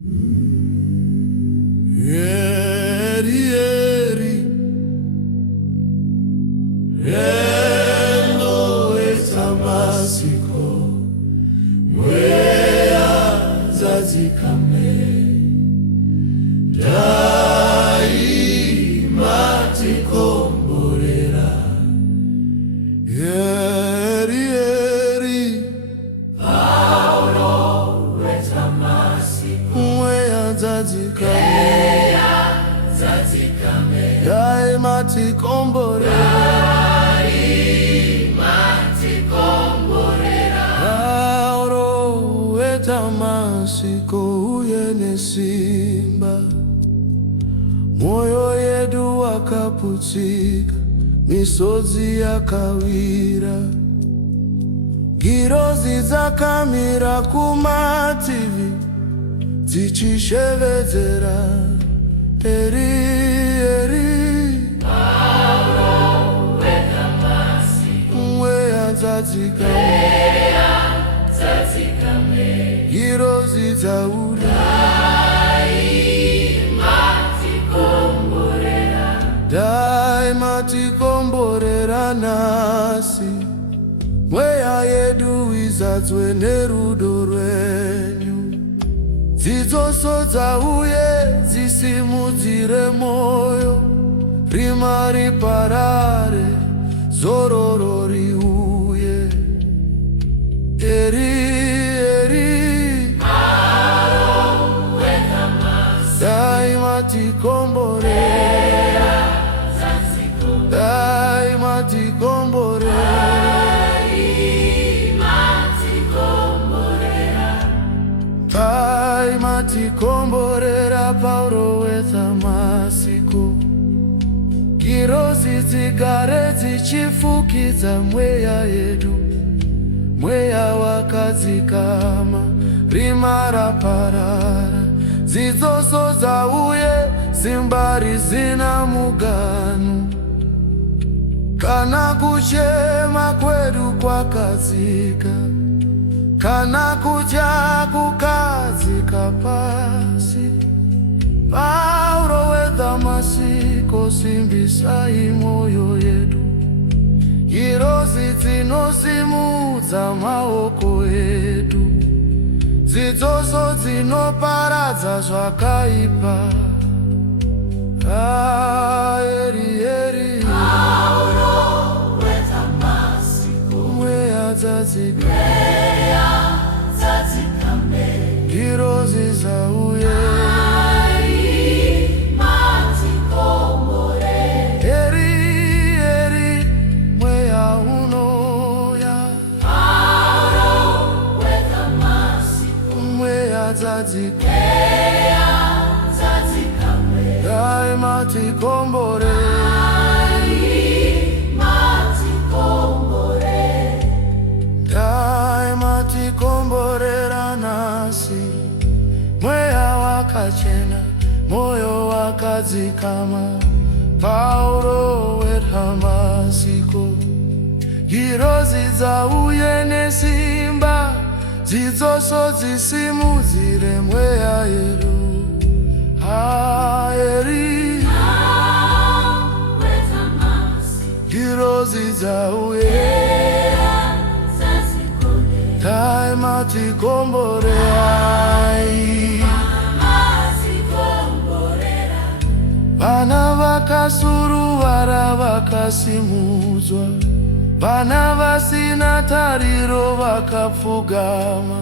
Eri, eri, elo etamasiko, mwea zazikame, daima tikomborera. Eri, eri, Paulo etamasiko, mwea zazikame, daima tikomborera. Paulo etamasiko, uyene simba, moyo yedu wakaputika, misozi yakawira, girozi dzakamira kumativi dzichishevedzera. Eri, eri, Paulo etamasiko, mweya dzadzikame, girozi dzaura, daima tikomborera nasi, mweya yedu izadzwe nerudo rwenyu. Dzidzotso dzauye dzisimudzire moyo, rima riparare, zororo riuye. Eri, eri, daima tikomborera, daima tikomborera. Daima tikomborera, Paulo etamasiko, girozi dzigare dzichifukidza mweya yedu, mweya wakadzikama, rima raparara, dzidzotso dzauye, simba rizina muganu, kana kuchema kwedu kwakadzika, kana kudya kukadzika pasi. Paulo weDamasiko, simbisai moyo yedu, girozi dzinosimudza maoko edu, dzidzotso dzinoparadza zvakaipa. Eri, eri, Paulo etamasiko, mweya dzadzikame, girozi dzauye. Eri, eri, mweya unoya, mweya dzadzikame, daima tikomborera nasi, mweya wakachena, moyo wakadzikama. Paulo weDamasiko, girozi dzauye nesimba, dzidzotso dzisimudzire mweya yedu. Eri, girozi dzauye, daima tikomborera. Vana vakasuruvara vakasimudzwa, vana vasina tariro vakapfugama,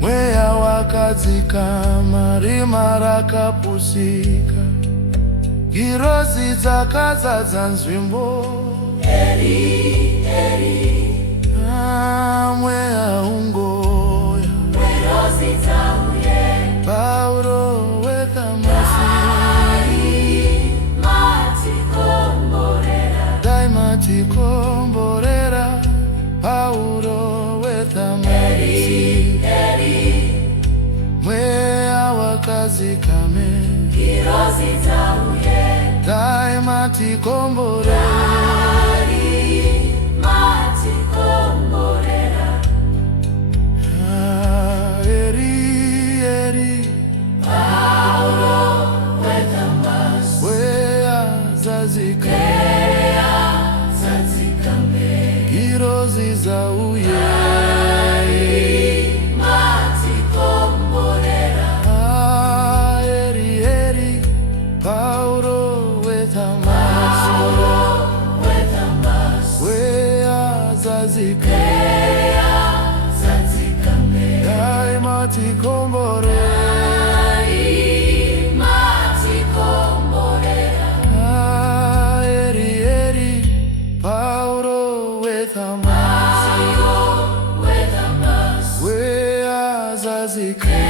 mweya wakadzikama, rima rakapusika, girozi dzakadzadza nzvimbo. Eri, eri, Mweya ungoya, girozi dzauye, Paulo weDamasiko, daima tikomborera. Paulo weDamasiko, mweya wakadzikame, girozi dzauye, daima tikomborera. Eri, eri, tikomborera. Eri, eri, Paulo wethamasi, we azazike.